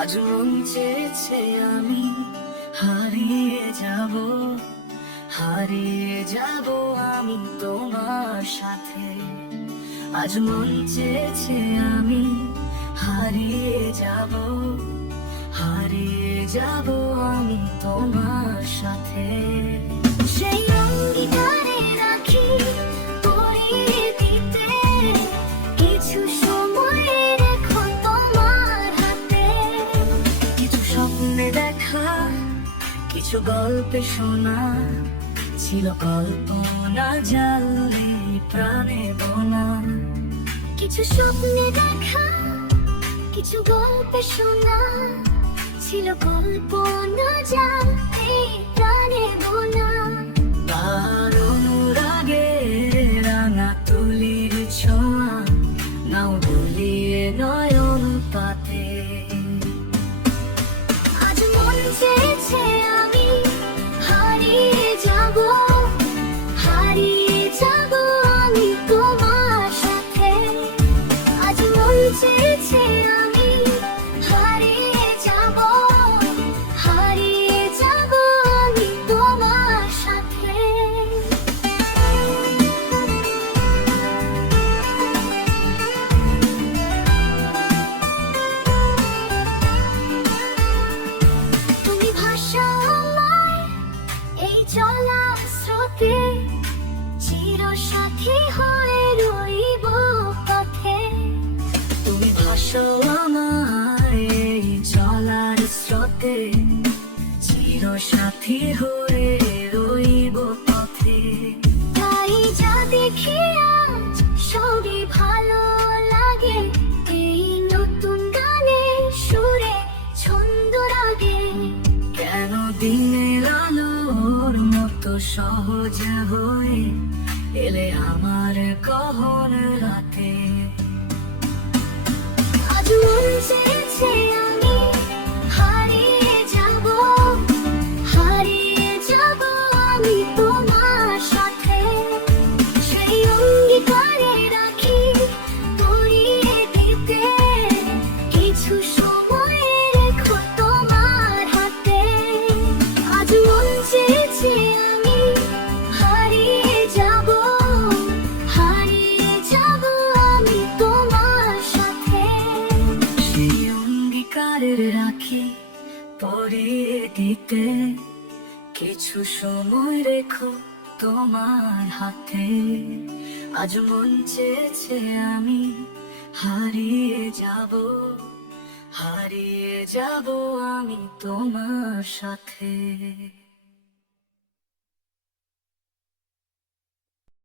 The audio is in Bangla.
আজ মন চেয়েছে আমি হারিয়ে যাব, হারিয়ে যাব আমি তোমার সাথে। আজ মন চেয়েছে আমি হারিয়ে যাব, হারিয়ে যাব আমি তোমার সাথে। সেই অঙ্গীকারে রাখি পরিয়ে দিতে, কিছু সময় রেখো তোমার হাতে। কিছু স্বপ্নে দেখা, কিছু গল্পে শোনা, ছিল কল্পনা জানলে প্রাণে বোনা। কিছু স্বপ্নে দেখা, কিছু গল্পে শোনা, ছিল কল্পনা জানলে প্রাণে বোনা। তার অনুরাগে রাঙা তুলির ছোঁয়া, নাও ভুলিয়ে নয়ন পাতে। আজ মন চেয়েছে আমি হারিয়ে যাব, হারিয়ে যাব আমি তোমার সাথে। আজ মন চেয়েছে আমি হারিয়ে যাব, হারিয়ে যাব আমি তোমার সাথে। তুমি ভাষা আমার এই চলা স্রোতে, চির সাথী হয়ে রইব পথে। তুমি ভাসো আমার এই চলার স্রোতে, চির সাথী হয়ে রইব পথে। তাই যা দেখি আজ সবই ভালো লাগে, এই নতুন গানে সুরে ছন্দ রাগে। কেন দিনের আলোর মতো সহজ হয়ে এলে আমার গহন রাতে। আজ মন চেয়েছে আমি হারিয়ে যাব, হারিয়ে যাব আমি তোমার সাথে। সেই অঙ্গীকারে রাখি পরিয়ে দিতে, কিছু সময় রেখো তোমার হাতে। আজ মন চেয়েছে আমি হারিয়ে যাব, হারিয়ে যাব আমি তোমার সাথে। সেই অঙ্গীকারের রাখি পরিয়ে দিতে, কিছু সময় রেখো তোমার হাতে। আজ মন চেয়েছে আমি হারিয়ে যাব, হারিয়ে যাব আমি তোমার সাথে।